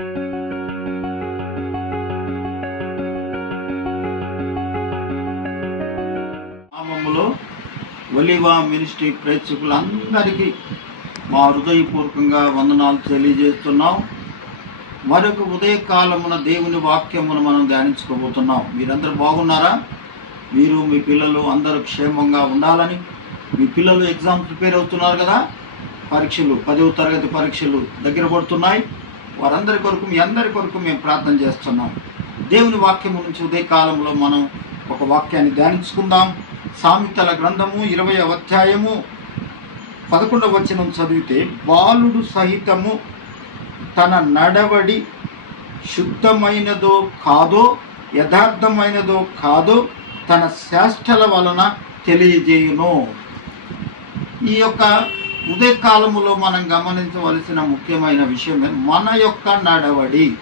నామములో ఒలివా మినిస్ట్రీ ప్రేక్షకులందరికీ మా హృదయపూర్వకంగా వందనాలు తెలియజేస్తున్నాం. మరొక ఉదయకాలమున దేవుని వాక్యమును మనం ధ్యానించుకోబోతున్నాం. మీరందరూ బాగున్నారా? మీరు మీ పిల్లలు అందరూ క్షేమంగా ఉండాలని. మీ పిల్లలు ఎగ్జామ్ ప్రిపేర్ అవుతున్నారు కదా? పరీక్షలు పదవ తరగతి పరీక్షలు దగ్గర పడుతున్నాయి. వారందరి కొరకు మీ అందరి కొరకు మేము ప్రార్థన చేస్తున్నాం. దేవుని వాక్యము నుంచి ఉదయ కాలంలో మనం ఒక వాక్యాన్ని ధ్యానించుకుందాం. సామెతల గ్రంథము ఇరవై అధ్యాయము పదకొండవ వచనం చదివితే బాలుడు సహితము తన నడవడి శుద్ధమైనదో కాదో యథార్థమైనదో కాదో తన శాస్త్రల వలన తెలియజేయును. ఈ యొక్క ఉదయకాలములో మనం గమనించవలసిన ముఖ్యమైన విషయం మన యొక్క నడవడి.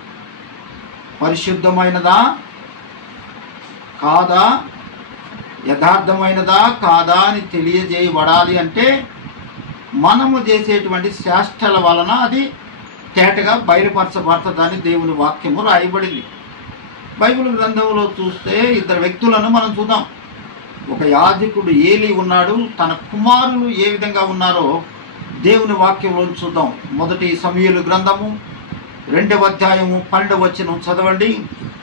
పరిశుద్ధమైనదా? కాదా? యథార్థమైనదా? కాదా అని తెలియజేయబడాలి అంటే మనము చేసేటువంటి శాస్త్రాల వలన అది తేటగా బయలుపరచబడతదని దేవుని వాక్యము రాయబడింది. బైబిల్ గ్రంథంలో చూస్తే ఇద్దరు వ్యక్తులను మనం చూద్దాం. ఒక యాజకుడు ఏలి ఉన్నాడు తన కుమారులు ఏ విధంగా ఉన్నారో దేవుని వాక్యంలో చూద్దాం. మొదటి సమయలు గ్రంథము రెండవ అధ్యాయము పన్నెండవ వచనం చదవండి.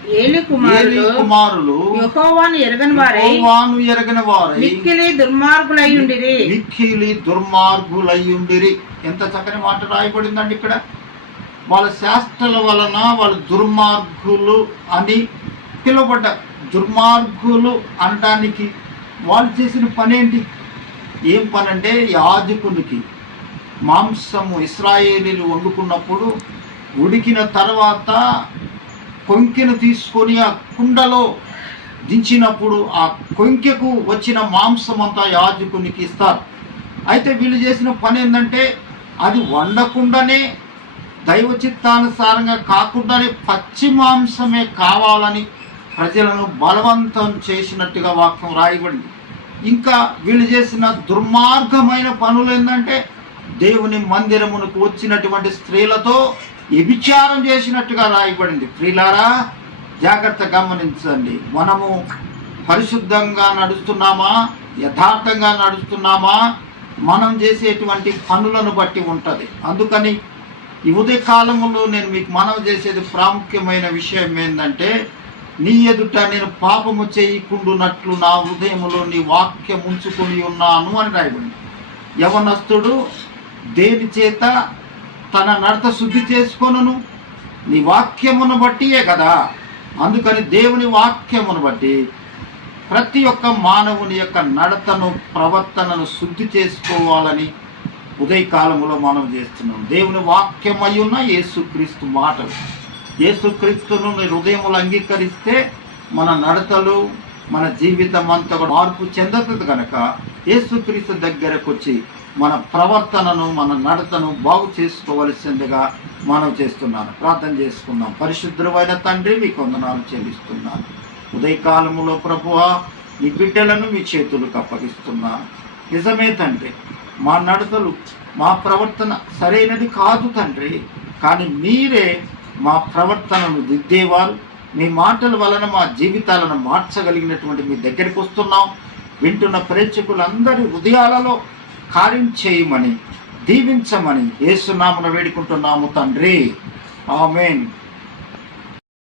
ఏలి కుమారులు యెహోవాను ఎరగని వారై యెహోవాను ఎరగని వారై మిక్కిలి దుర్మార్గులై ఉండిరి. మిక్కిలి దుర్మార్గులయ్యుండిరి ఎంత చక్కని మాట రాయబడిందండి ఇక్కడ. వాళ్ళ శాస్త్రాల వలన వాళ్ళు దుర్మార్గులు అని పిలువబడ్డ దుర్మార్గులు అనడానికి వాళ్ళు చేసిన పని ఏంటి ఏం పని అంటే యాజకునికి మాంసము ఇస్రాయేలీలు వండుకున్నప్పుడు ఉడికిన తర్వాత కొంకెను తీసుకొని ఆ కుండలో దించినప్పుడు ఆ కొంకెకు వచ్చిన మాంసం అంతా యాజకునికి ఇస్తారు. అయితే వీళ్ళు చేసిన పని ఏంటంటే అది వండకుండానే దైవ చిత్తానుసారంగా కాకుండానే పచ్చి మాంసమే కావాలని ప్రజలను బలవంతం చేసినట్టుగా వాక్యం రాయబడింది. ఇంకా వీళ్ళు చేసిన దుర్మార్గమైన పనులు ఏంటంటే దేవుని మందిరమునకు వచ్చినటువంటి స్త్రీలతో వ్యభిచారం చేసినట్టుగా రాయబడింది. ప్రియులారా జాగ్రత్త గమనించండి. మనము పరిశుద్ధంగా నడుస్తున్నామా? యథార్థంగా నడుస్తున్నామా? మనం చేసేటువంటి పనులను బట్టి ఉంటుంది. అందుకని ఈ ఉదయ కాలంలో నేను మీకు మనవి చేసేది ప్రాముఖ్యమైన విషయం ఏంటంటే నీ ఎదుట నేను పాపము చేయకుండునట్లు నా హృదయములో నీ వాక్యం ఉంచుకొని ఉన్నాను అని రాయబడింది. యవనస్తుడు దేని చేత తన నడత శుద్ధి చేసుకొనును? నీ వాక్యమును బట్టియే కదా. అందుకని దేవుని వాక్యమును బట్టి ప్రతి ఒక్క మానవుని యొక్క నడతను ప్రవర్తనను శుద్ధి చేసుకోవాలని ఉదయకాలంలో మనం చేస్తున్నాం. దేవుని వాక్యం అయ్యున్న యేసుక్రీస్తు మాటలు. యేసుక్రీస్తును మీ హృదయములు అంగీకరిస్తే మన నడతలు మన జీవితం అంతా మార్పు చెందుతుంది కనుక యేసుక్రీస్తు దగ్గరకు వచ్చి మన ప్రవర్తనను మన నడతను బాగు చేసుకోవలసిందిగా మనం చేస్తున్నాను. ప్రార్థన చేసుకుందాం. పరిశుద్ధమైన తండ్రి మీ కొందనాలు చెల్లిస్తున్నాను. ఉదయకాలములో ప్రభువ మీ బిడ్డలను మీ చేతులకు అప్పగిస్తున్నాను నిజమే తండ్రి మా నడతలు మా ప్రవర్తన సరైనది కాదు తండ్రి కానీ మీరే మా ప్రవర్తనను దిద్దేవారు. మీ మాటల వలన మా జీవితాలను మార్చగలిగినటువంటి మీ దగ్గరికి వస్తున్నాం. వింటున్న ప్రేక్షకులందరి హృదయాలలో కార్యం చేయమని దీవించమని ఏసునామన వేడుకుంటున్నాము తండ్రి. ఆమెన్.